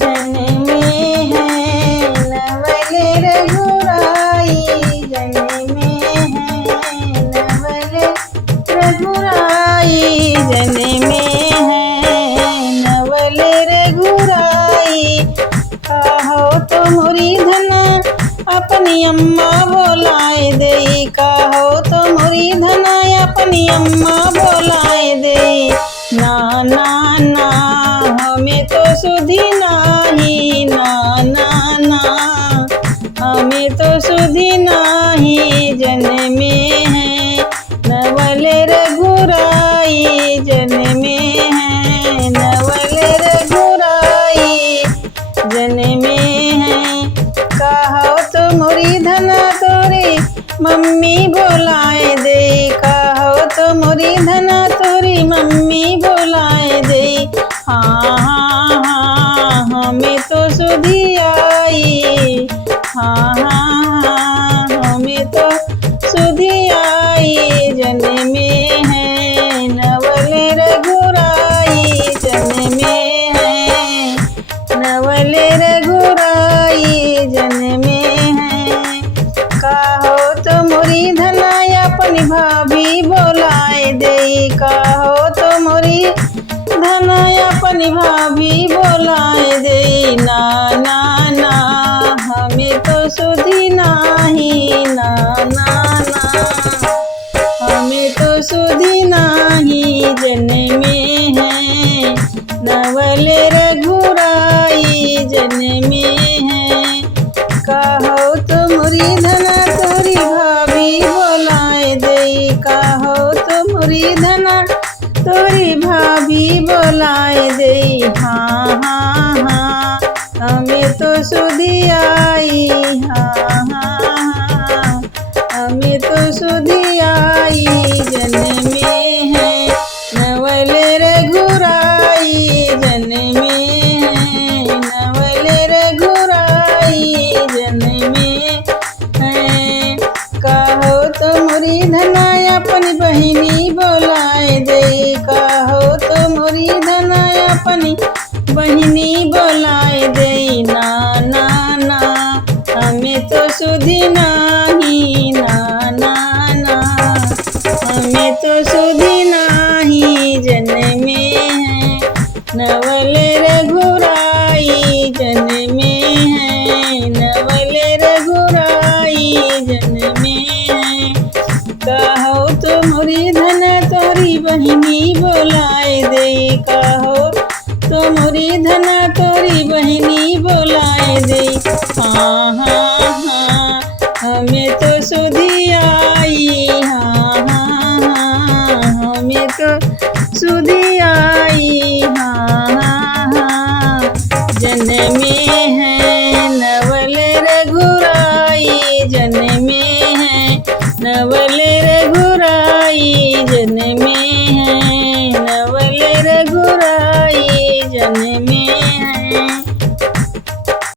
जन्मे है नवल रघुराई, जन्मे है नवल रघुराई, जन्मे है नवल रघुराई। कहो तो मोरी धना अपनी अम्मा बोलाए दे, कहो तो मोरी धना अपनी अम्मा बोलाए दे। ना ना ना हमें तो सुधी नाही, ना ना ना हमें तो सुधी नाही। जन्मे है नवल रघुराई, जन्मे है नवल रघुराई, जन्मे है। कहो तो मोरी धना तोरी मम्मी बोलाए दे, कहो तो मोरी धना तोरी मम्मी बोलाए दे। हाँ हाँ हाँ हमें तो सुधी आई, हाँ हाँ हाँ हमें तो सुधी आई। जन्मे है नवल रघुराई, जन्मे है नवल रघुराई, जन्मे है। कहो तो मोरी धना अपनी भाभी बोलाए दे, कहो तो मोरी धना अपनी भाभी बोलाए दे। ना ना ना हमें तो सुधी नाही, ना ना ना हमें तो सुधी नाही। जन्मे है नवल रघुराई, जन्मे है। कहो तो मोरी धना तोरी भाभी बोलाए दे, कहो तो मोरी धना तोरी भाभी बोलाए दे। हाँ हाँ हाँ हमें तो सुधी आई, हाँ हाँ हाँ हमें तो सुधी आई। जन्मे है नवल रघुराई, जन्मे है नवल रघुराई, जन्मे है। कहो तो मोरी धना अपनी बहिनी बोलाए दे, कहो तो मोरी धना अपनी बहिनी बोलाए दे। ना ना ना हमें तो सुधी नाही, ना ना ना हमें तो सुधी नाही। जन्मे है नवल रघुराई, जन्मे है नवल रघुराई, जन्मे है। कहो तो मोरी धना तोरी बहिनी बोलाए दे, कहो तो मोरी धना तोरी बहिनी बोलाए दे। हाँ हाँ हाँ हमें तो सुधी आई, हाँ हाँ हाँ हमें तो सुधी आई। हाँ हाँ हाँ जन्मे